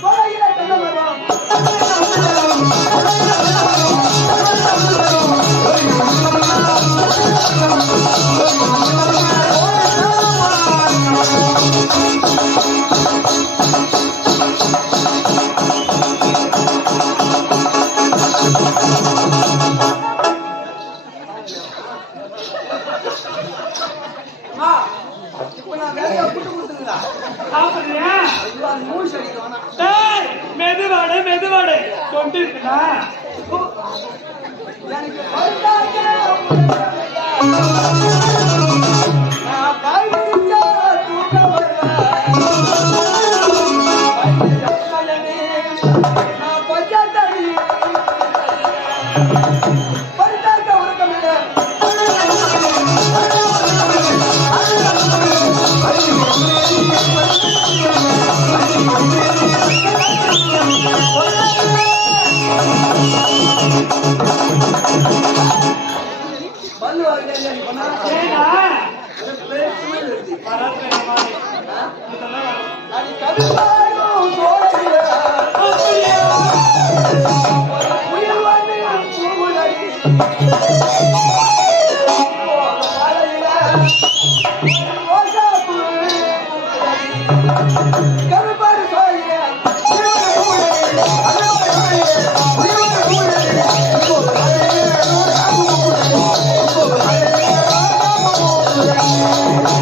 Oh! மெதுவாடு மெதுவாடு. தொண்டு இருக்குதா? எனக்கு பல்லு